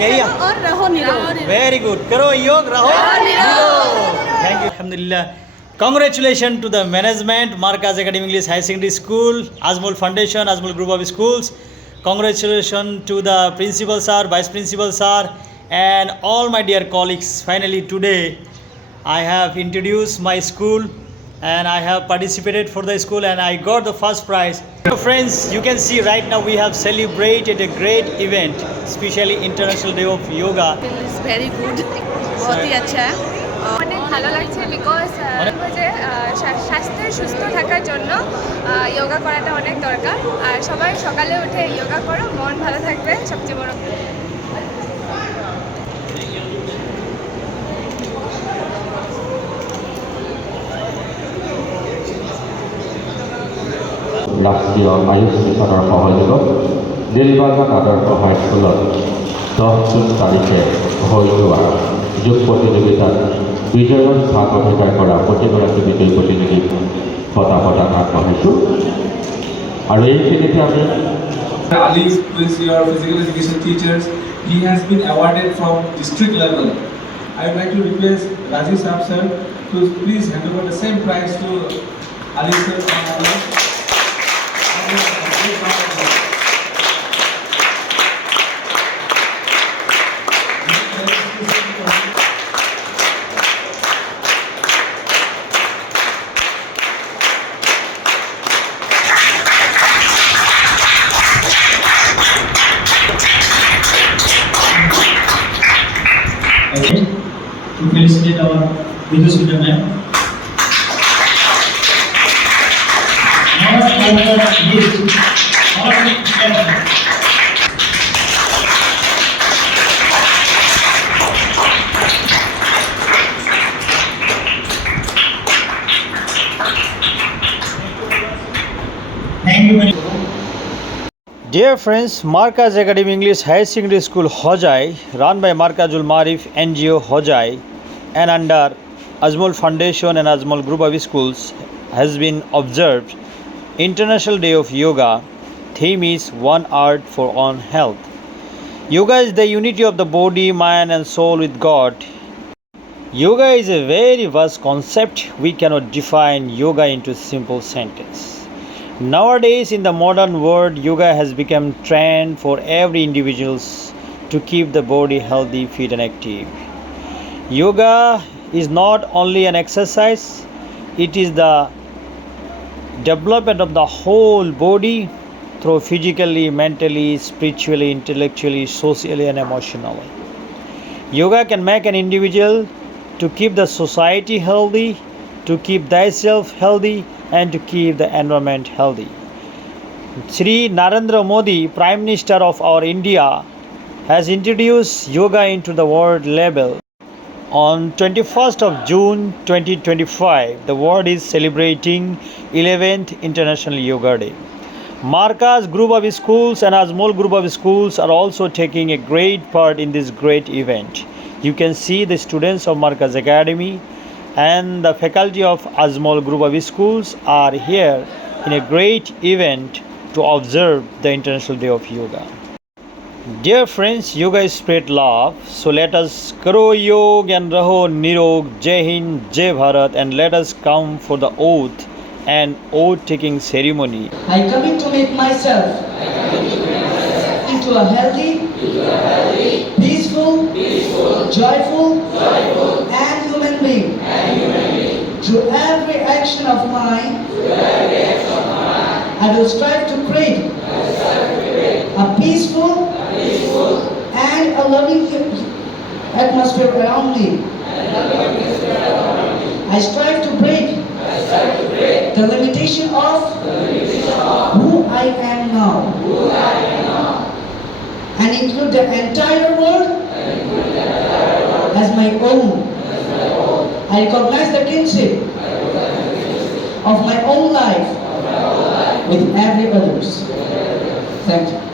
यही और रहो निरोग। वेरी गुड करो योग रहो निरोग थैंक यू अल्हम्दुलिल्लाह congratulations to the management Markaz Academy English Higher Secondary School Azmul Foundation Azmul Group of Schools congratulations to the principal sir vice principal sir and all my dear colleagues finally today I have introduced my school and I have participated for the school and I got the first prize. So friends, you can see right now we have celebrated a great event, especially International Day of Yoga. It's very good. बहुत ही अच्छा है। অনেক ভালো লাগছে because যে স্বাস্থ্যের সুস্থ থাকার জন্য যোগা করাটা অনেক দরকার আর সবাই সকালে উঠে যোগা করো মন ভালো থাকবে সবচেয়ে বড় ৰাষ্ট্ৰীয় আয়ুষ মিছনৰ সহযোগত দিলবাগান আদৰ্শ হাইস্কুলত 10 জুন তাৰিখে হৈ যোৱা যোগ প্ৰতিযোগিতাত বিজয়ৰ স্থান অধিকাৰ কৰা প্ৰতিগৰাকী বিজয়ী প্ৰতিনিধিক বঁটা প্ৰদান আগবঢ়াইছোঁ আৰু এইখিনিতে আমি Ali is your physical education teachers. He has been awarded from district level. I would like to request Rajesh Saab sir to please hand over the same prize to Ali sir. Okay, to felicitate our Vidhu Sudha ma'am. Thank you very much. Dear friends, Markaz Academy English Higher Secondary School Hojai, run by Markazul Marif NGO Hojai and under Azmul Foundation and Azmul Group of Schools has been observed International Day of Yoga. Theme is One Art for One Health. Yoga is the unity of the body, mind and soul with God. Yoga is a very vast concept. We cannot define yoga into a simple sentence. Nowadays in the modern world, yoga has become trend for every individuals to keep the body healthy, fit and active. Yoga is not only an exercise, it is the development of the whole body through physically, mentally, spiritually, intellectually, socially and emotionally. Yoga can make an individual to keep the society healthy, to keep thyself healthy and to keep the environment healthy. Shri Narendra Modi, Prime Minister of our India, has introduced yoga into the world level. On 21st of June 2025, the world is celebrating 11th International Yoga Day. Markaz Group of Schools and Azmul Group of Schools are also taking a great part in this great event. You can see the students of Markaz Academy and the faculty of Azmul Group of Schools are here in a great event to observe the International Day of Yoga. Dear friends, yoga is spread love, so let us karo yoga and raho nirog, Jai Hind, Jai Bharat and let us come for the oath and oath taking ceremony. I commit to make myself into a healthy, peaceful, joyful and human being. Through every action of mine, I will strive to create a peaceful and a loving atmosphere around me. I strive to break the limitation of who I am now and include the entire world as my own. I recognize the kinship of my own life with every others. Thank you.